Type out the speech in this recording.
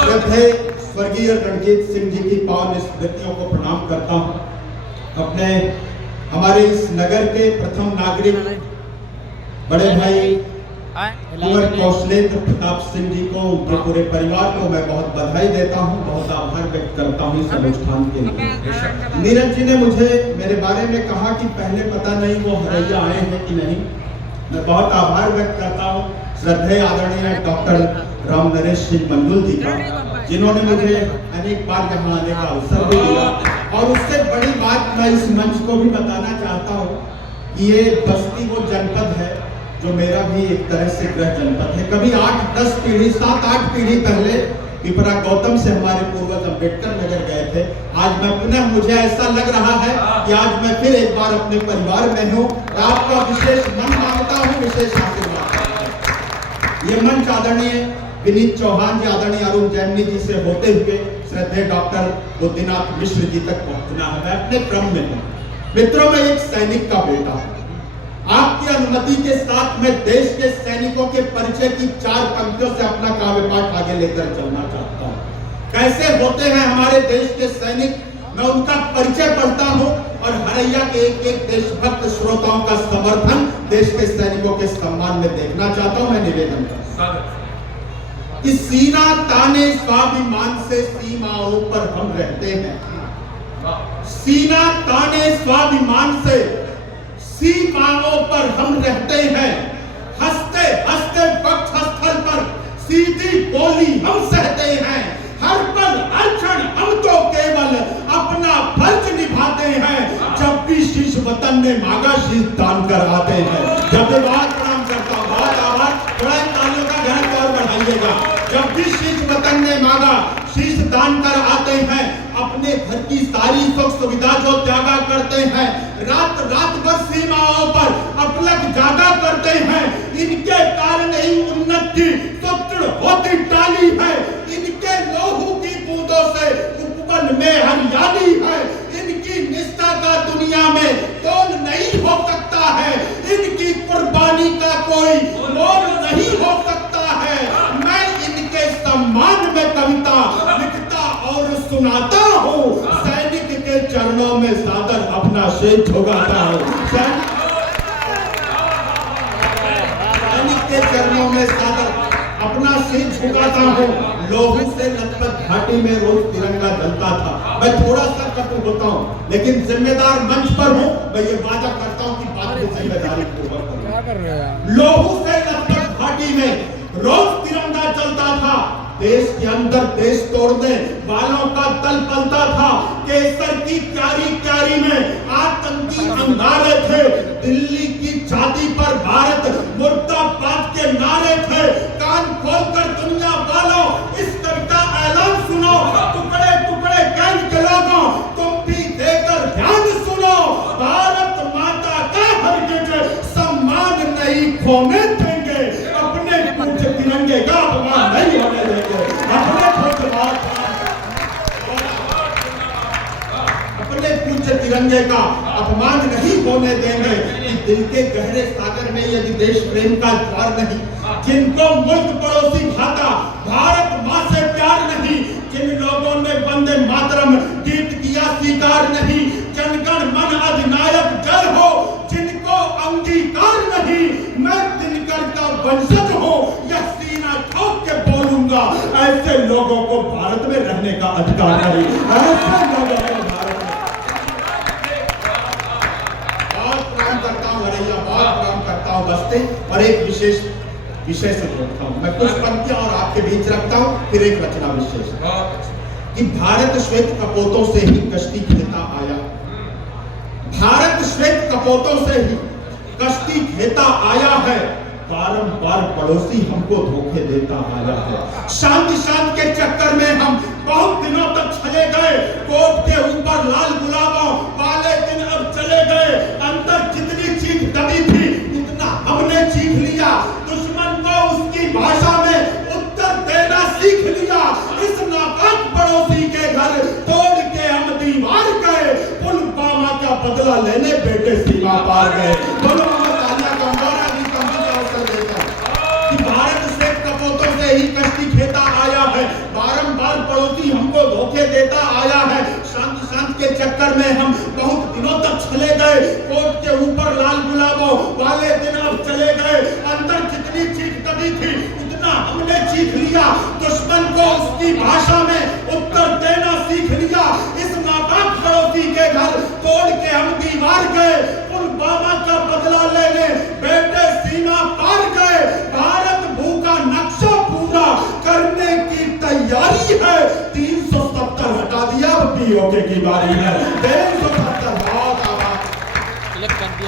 श्रद्धेय स्वर्गीय रणजीत सिंह जी की पावन स्मृतियों को प्रणाम करता हूँ। अपने हमारे इस नगर के प्रथम नागरिक बड़े भाई कुंवर कौशलेंद्र प्रताप सिंह जी को, उनके पूरे परिवार को मैं बहुत बधाई देता हूँ, बहुत आभार व्यक्त करता हूँ इस अनुष्ठान के लिए। नीरज जी ने मुझे मेरे बारे में कहा कि पहले पता नहीं वो हरैया आए हैं कि नहीं। मैं बहुत आभार व्यक्त करता हूँ श्रद्धेय आदरणीय डॉक्टर राम नरेश सिंह मंडल जी का, जिन्होंने मुझे अनेक बार यहाँ आने का अवसर भी दिया। और उससे बड़ी बात मैं इस मंच को भी बताना चाहता हूँ कि ये बस्ती वो जनपद है जो मेरा भी एक तरह से गृह जनपद है। कभी 8-10 पीढ़ी 7-8 पीढ़ी पहले पिपरा गौतम से हमारे पूर्वज अम्बेडकर नगर गए थे। आज मैं पुनः, मुझे ऐसा लग रहा है कि आज मैं फिर एक बार अपने परिवार में हूँ। आपका विशेष मन मांगता हूँ, विशेष आशीर्वाद। ये मंच आदरणीय विनीत चौहान जी, आदरणीय अरुण जैमिनी जी से होते हुए श्रद्धेय डॉक्टर बुद्धिनाथ मिश्र जी तक पहुंचना है। मैं अपने क्रम में हूँ। मित्रों, मैं एक सैनिक का बेटा हूँ। आपकी अनुमति के साथ मैं देश के सैनिकों के परिचय की 4 पंक्तियों से अपना काव्य पाठ आगे लेकर चलना चाहता हूँ। कैसे होते हैं हमारे देश के सैनिक, मैं उनका परिचय पढ़ता हूँ और हरैया के एक एक देशभक्त श्रोताओं का समर्थन देश के सैनिकों के सम्मान में देखना चाहता हूँ। मैं निवेदन करता हूँ कि सीना ताने स्वाभिमान से सीमाओं पर हम रहते हैं। सीना ताने स्वाभिमान से सीमाओं पर हम रहते हैं। हंसते हंसते वक्त स्थल पर सीधी गोली हम सहते हैं। हर पल हर क्षण हम तो केवल अपना फर्ज निभाते हैं। जब भी शीश वतन ने मांगा शीश दान कर आते हैं। धन्यवाद, प्रणाम करता हूँ, बहुत आभार। थोड़ा तालियों का घनत्व और बढ़ाइएगा। जब भी शीश वतन ने मांगा शीश दान कर आते हैं। अपने घर की सारी सुख सुविधा जो त्यागा करते हैं, रात रात भर सीमाओं पर अपलक जागा करते हैं। इनके कारण ही उन्नति सुदृढ़ होती डाली है। इनके लोहू की बूंदों से उपवन में हरियाली है। इनकी निष्ठा का दुनिया में तोल नहीं हो सकता है। इनकी कुर्बानी का कोई मोल नहीं हो सकता है। मैं इनके सम्मान में कविता लिखता और सुनाता हूँ। सैनिक के चरणों में सादर अपना शीश झुकाता हूँ। सैनिक के चरणों में सादर अपना शीश झुकाता हूँ। लोहू से लथपथ घाटी में रोज तिरंगा जलता था। मैं थोड़ा सा कटु होता हूँ, लेकिन जिम्मेदार मंच पर हूँ। मैं ये वादा करता हूँ कि बात में जिम्मेदारी पूर्वक करूँ। लोहू से लथपथ घाटी में रोज तिरंगा चलता था। देश के अंदर देश तोड़ने वालों का दल पलता था। केसर की क्यारी क्यारी में आतंकी अंगारे थे। दिल्ली की छाती पर भारत मुर्दाबाद के नारे थे। कान खोलकर दुनिया वालों इस कविता ऐलान सुनो। टुकड़े टुकड़े गैंग के लोगों, तुम भी देकर ध्यान सुनो। भारत माता का हरगिज सम्मान नहीं खोने देंगे। अपने पूज्य तिरंगे का अपमान नहीं होने देंगे। अपने पूज्य तिरंगे का अपमान नहीं होने देंगे। दिल के गहरे सागर में यदि देश प्रेम का ज्वार नहीं, जिनको मुल्क पड़ोसी भाता, भारत माँ से प्यार नहीं, जिन लोगों ने वंदे मातरम गीत किया स्वीकार नहीं, जनगण मन अधिनायक जय हो, जिनको अंगीकार नहीं, मैं दिनकर का वंशज हूँ। यह सीना ठोक के बोलूंगा, ऐसे लोगों को भारत में रहने का अधिकार नहीं। ऐसे लोगों को भारत में बहुत प्रणाम करता हूँ हरैया, बहुत प्रणाम करता हूँ बस्ती। और एक विशेष विषय से जोड़ता हूँ मैं, कुछ पंक्तियां और आपके बीच रखता हूँ, फिर एक रचना विशेष कि भारत श्वेत कपोतों से ही कश्ती खेता आया। भारत श्वेत कपोतों से ही कश्ती खेता आया है। बारंबार पड़ोसी हमको धोखे देता आया है। शांति शांत के चक्कर में हम बहुत दिनों तक चले गए। कोट के ऊपर लाल गुलाबों वाले दिन अब चले गए। अंदर जितनी चीख दबी थी उतना हमने चीख लिया। दुश्मन को उसकी भाषा में उत्तर देना सीख लिया। इस नापाक पड़ोसी के घर तोड़ के हम दीवार गए। पुलवामा का बदला लेने बेटे सीमा पार गए। भारत श्वेत कपोतों से से ही कश्ती खेता आया है, बारंबार पड़ोसी हमको धोखे देता आया है। शांत शांत के चक्कर में हम बहुत दिनों तक चले गए, कोट के ऊपर लाल गुलाबों वाले दिन अब चले गए। अंदर जितनी चीख दबी थी उतना हमने चीख लिया, दुश्मन को उसकी भाषा में उत्तर देना सीख लिया। इस नापाक पड़ोसी के घर तोड़ के हम दीवार गए, पुलवामा का बदला लेने बेटे सीमा पार गए। भारत भूखा नक्शा पूरा करने की तैयारी है, 370 हटा दिया, अब पीओके की बारी है।